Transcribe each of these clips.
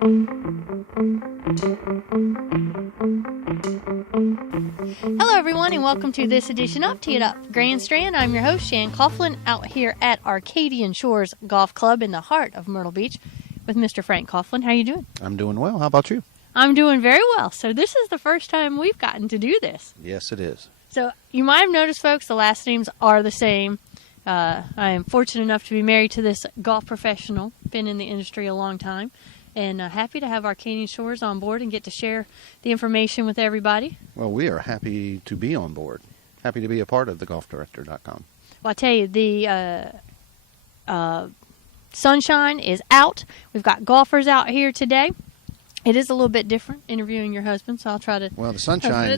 Hello everyone and welcome to this edition of Tee It Up Grand Strand. I'm your host Shan Coughlin out here at Arcadian Shores Golf Club in the heart of Myrtle Beach with Mr. Frank Coughlin. How are you doing? I'm doing well. How about you? I'm doing very well. So this is the first time we've gotten to do this. Yes, it is. So you might have noticed, folks, the last names are the same. I am fortunate enough to be married to this golf professional, been in the industry a long time, and happy to have Arcadian Shores on board and get to share the information with everybody. Well, we are happy to be on board. Happy to be a part of the golfdirector.com. Well, I tell you, the sunshine is out. We've got golfers out here today. It is a little bit different interviewing your husband, so I'll try to... Well, the sunshine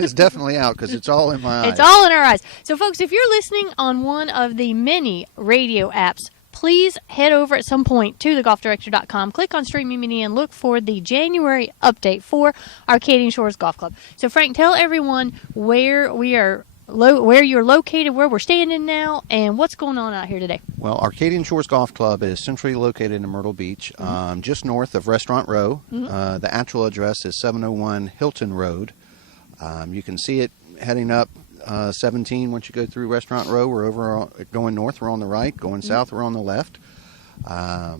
is definitely out because it's all in my eyes. It's all in our eyes. So, folks, if you're listening on one of the many radio apps, please head over at some point to thegolfdirector.com, click on Streaming Media, and look for the January update for Arcadian Shores Golf Club. So, Frank, tell everyone where we are, where you're located, where we're standing now, and what's going on out here today. Well, Arcadian Shores Golf Club is centrally located in Myrtle Beach, just north of Restaurant Row. The actual address is 701 Hilton Road. You can see it heading up 17 once you go through Restaurant Row. We're over going north, we're on the right. Going south, we're on the left. No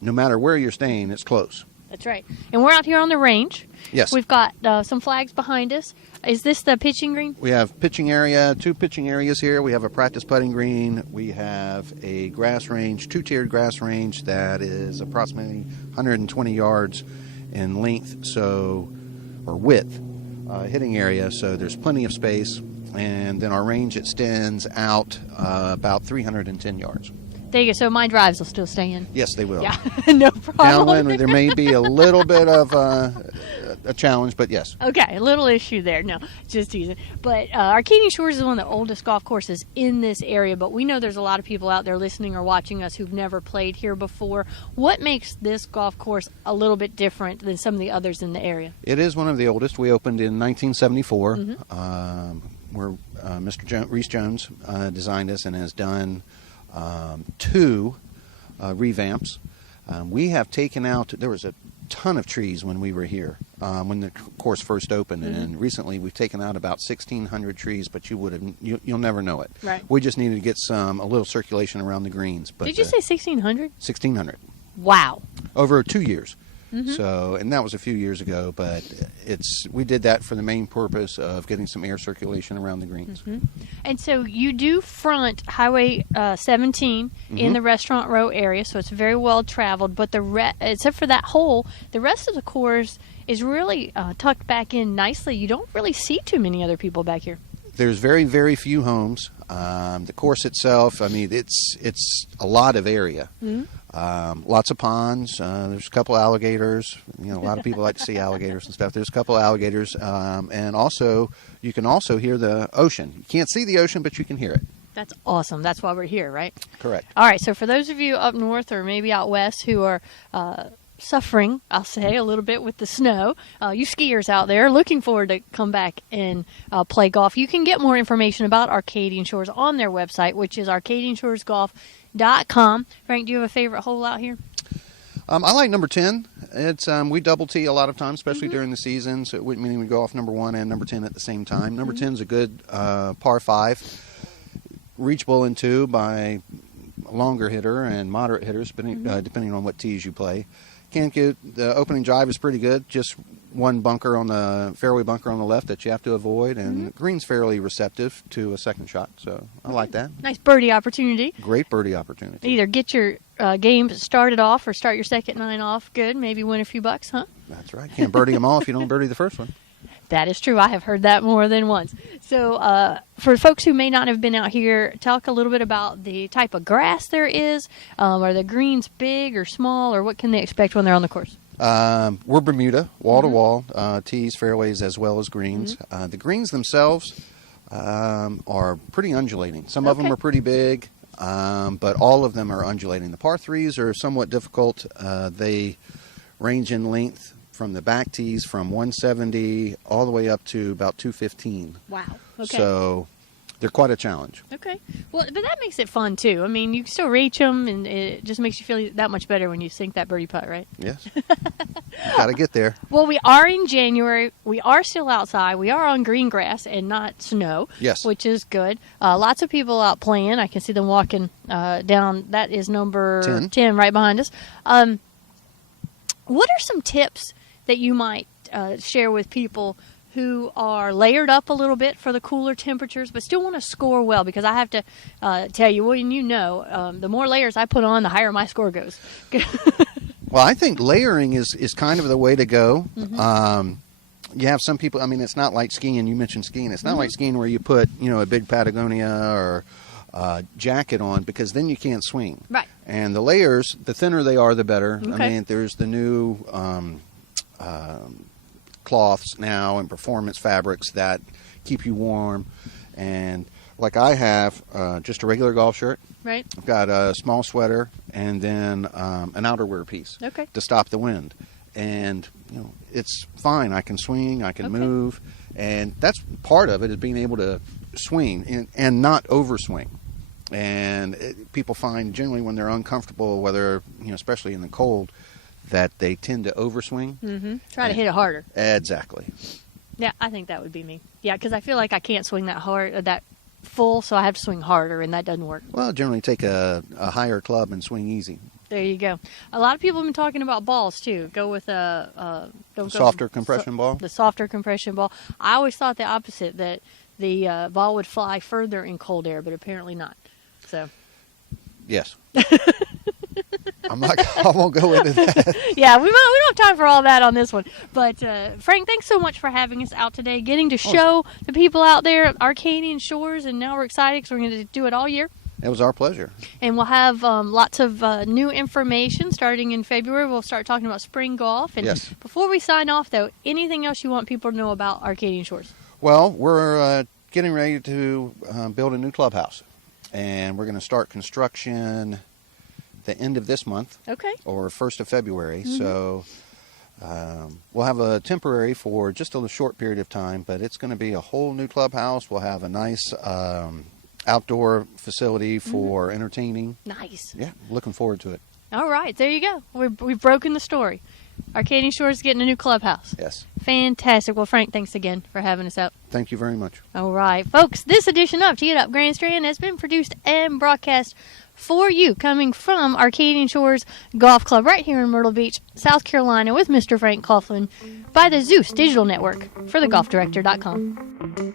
matter where you're staying, it's close. That's right. And we're out here on the range. Yes. We've got some flags behind us. Is this the pitching green? We have pitching area, 2 pitching areas here. We have a practice putting green. We have a grass range, 2-tiered grass range that is approximately 120 yards in length, or width, hitting area. So there's plenty of space. And then our range extends out about 310 yards. There you go. So my drives will still stay in. Yes, they will. Yeah, no problem. Downwind, there may be a little bit of a challenge, but yes. Okay, a little issue there. No, just teasing. But Arcadian Shores is one of the oldest golf courses in this area, but we know there's a lot of people out there listening or watching us who've never played here before. What makes this golf course a little bit different than some of the others in the area? It is one of the oldest. We opened in 1974, where Mr. Reese Jones designed this and has done 2 revamps. We have taken out, there was a ton of trees when we were here, when the course first opened, and recently we've taken out about 1,600 trees, but you'll never know it. Right. We just needed to get a little circulation around the greens. But, did you say 1,600? 1,600. Wow. Over 2 years. So, and that was a few years ago, but we did that for the main purpose of getting some air circulation around the greens. And so you do front Highway 17 in the Restaurant Row area, so it's very well traveled. But except for that hole, the rest of the course is really tucked back in nicely. You don't really see too many other people back here. There's very, very few homes. The course itself, I mean, it's a lot of area. Lots of ponds. There's a couple alligators. A lot of people like to see alligators and stuff. There's a couple alligators, and also you can also hear the ocean. You can't see the ocean, but you can hear it. That's awesome. That's why we're here, right? Correct. All right. So for those of you up north or maybe out west who are suffering, I'll say, a little bit with the snow, you skiers out there looking forward to come back and play golf, you can get more information about Arcadian Shores on their website, which is arcadianshoresgolf.com. Frank, do you have a favorite hole out here? I like number 10. It's we double tee a lot of times, especially during the season, so it wouldn't mean we go off number 1 and number 10 at the same time. Number 10 is a good par 5, reachable in 2 by a longer hitter and moderate hitters, depending on what tees you play. Can't get the opening drive is pretty good. Just one bunker on the fairway bunker on the left that you have to avoid, and the green's fairly receptive to a second shot. So I like that. Nice birdie opportunity. Great birdie opportunity. Either get your game started off or start your second 9 off good. Maybe win a few bucks, huh? That's right. Can't birdie them all if you don't birdie the first one. That is true. I have heard that more than once. So for folks who may not have been out here, talk a little bit about the type of grass there is. Are the greens big or small, or what can they expect when they're on the course? We're Bermuda, wall-to-wall, tees, fairways, as well as greens. The greens themselves are pretty undulating. Some of them are pretty big, but all of them are undulating. The par 3s are somewhat difficult. They range in length from the back tees from 170 all the way up to about 215. Wow. Okay. So they're quite a challenge. Okay. Well, but that makes it fun, too. I mean, you can still reach them, and it just makes you feel that much better when you sink that birdie putt, right? Yes. Got to get there. Well, we are in January. We are still outside. We are on green grass and not snow. Yes. Which is good. Lots of people out playing. I can see them walking down. That is number 10 right behind us. What are some tips that you might share with people who are layered up a little bit for the cooler temperatures, but still want to score well? Because I have to tell you, well, and you know, the more layers I put on, the higher my score goes. Well, I think layering is kind of the way to go. Mm-hmm. You have some people, I mean, it's not like skiing. You mentioned skiing. It's not like skiing where you put, a big Patagonia or jacket on, because then you can't swing. Right. And the layers, the thinner they are, the better. Okay. I mean, there's the new cloths now and performance fabrics that keep you warm. And like I have just a regular golf shirt. Right. I've got a small sweater and then an outerwear piece to stop the wind. And, it's fine. I can swing, I can move. And that's part of it, is being able to swing and not overswing. And people find generally when they're uncomfortable, whether, especially in the cold, that they tend to overswing. Mm-hmm. Try to hit it harder. Exactly. Yeah, I think that would be me. Yeah, because I feel like I can't swing that hard, that full, so I have to swing harder, and that doesn't work. Well, generally take a higher club and swing easy. There you go. A lot of people have been talking about balls, too. Go with Softer compression ball? The softer compression ball. I always thought the opposite, that the ball would fly further in cold air, but apparently not. So. Yes. I won't go into that. Yeah, we don't have time for all that on this one. But, Frank, thanks so much for having us out today, getting to show the people out there Arcadian Shores, and now we're excited because we're going to do it all year. It was our pleasure. And we'll have lots of new information starting in February. We'll start talking about spring golf. And before we sign off, though, anything else you want people to know about Arcadian Shores? Well, we're getting ready to build a new clubhouse. And we're going to start construction the end of this month. Okay. Or 1st of February. Mm-hmm. So we'll have a temporary for just a short period of time, but it's going to be a whole new clubhouse. We'll have a nice outdoor facility for entertaining. Nice. Yeah, looking forward to it. All right, there you go. We've broken the story. Arcadian Shores is getting a new clubhouse. Yes. Fantastic. Well, Frank, thanks again for having us out. Thank you very much. All right, folks, this edition of Tee It Up Grandstand has been produced and broadcast for you, coming from Arcadian Shores Golf Club right here in Myrtle Beach, South Carolina, with Mr. Frank Coughlin by the Zeus Digital Network for thegolfdirector.com.